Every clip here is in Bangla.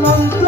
Mom's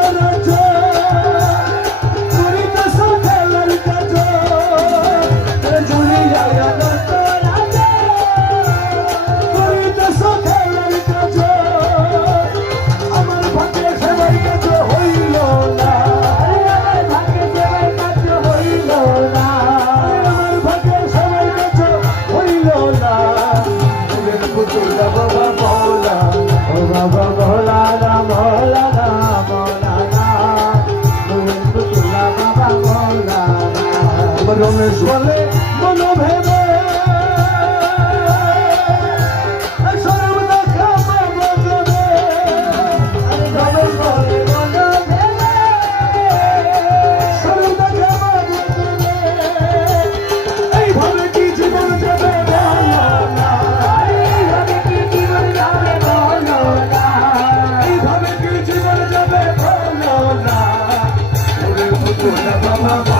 Bye.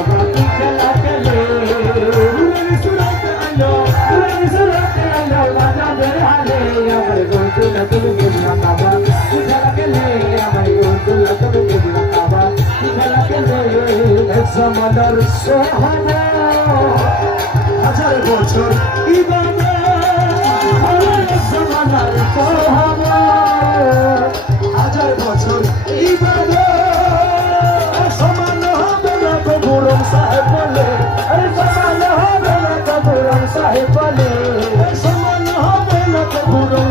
জমানার সোহানা। হাজার বছর ইবাদা জমানার সোহানা। হাজার বছর ইবাদা সমান হবে না কবুরম সাহেব বলে। সমান হবে না কবুরম সাহেব বলে। সমান হবে না কবুরম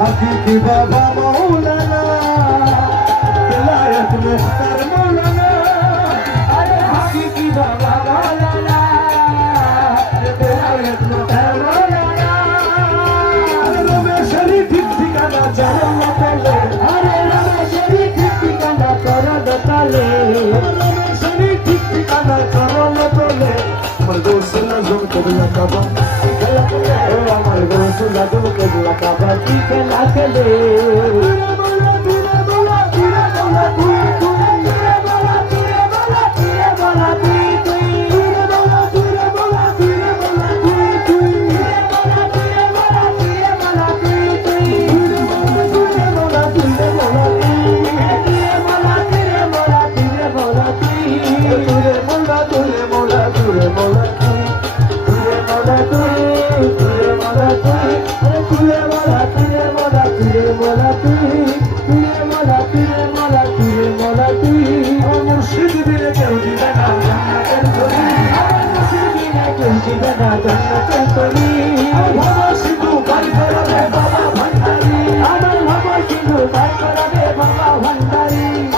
হাকিকি বাবা মৌলানা বেলায়ত মুখতার মৌলানা আরে হাকিকি বাবা মৌলানা বেলায়ত মুখতার মৌলানা রমেশ্বরী ঠিক ঠিকানা জানো না কাবা আমার গোসুলা দু কেলা কাবা কি কেলা কেলে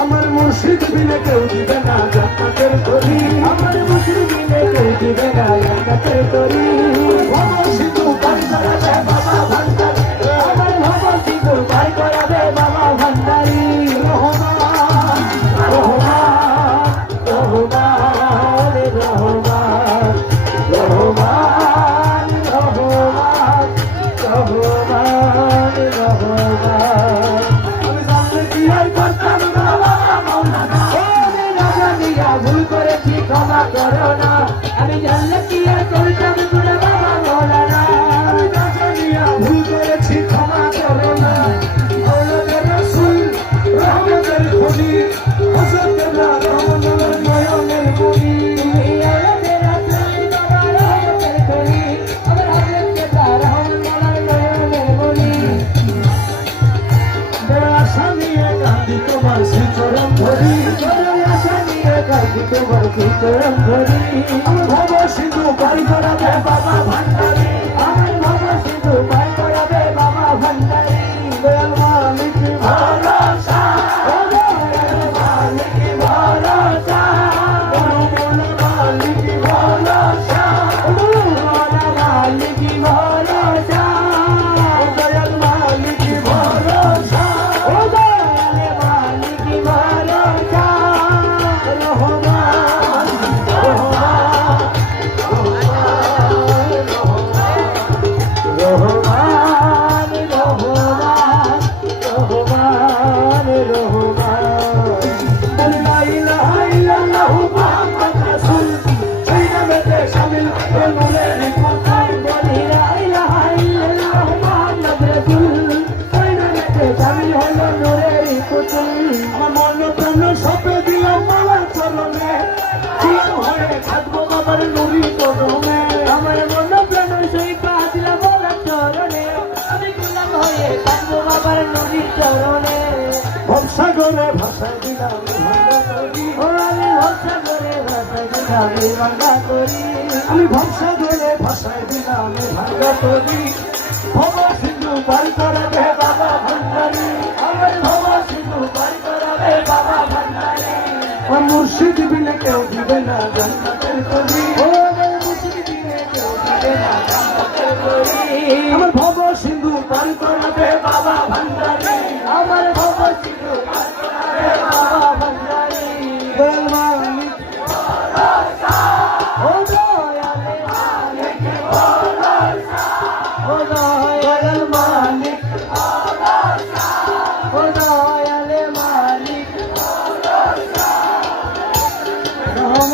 আমার মুর্শিদ বিনে কেউ ભરી ভাঙ্গা করি। আমি ভরসা দিলে ভাষায় দিলাম, আমি ভাঙ্গা করি। ভবা সিন্ধু বাড়ি করাবে বাবা ভান্ডারি। আমার ভবা সিন্ধু বাড়ি করাবে বাবা ভান্ডারি। আমার মুর্শিদ বিনে কেউ দিবে না জান্নাতের করি আমার ভবা সিন্ধু বাড়ি করাবে বাবা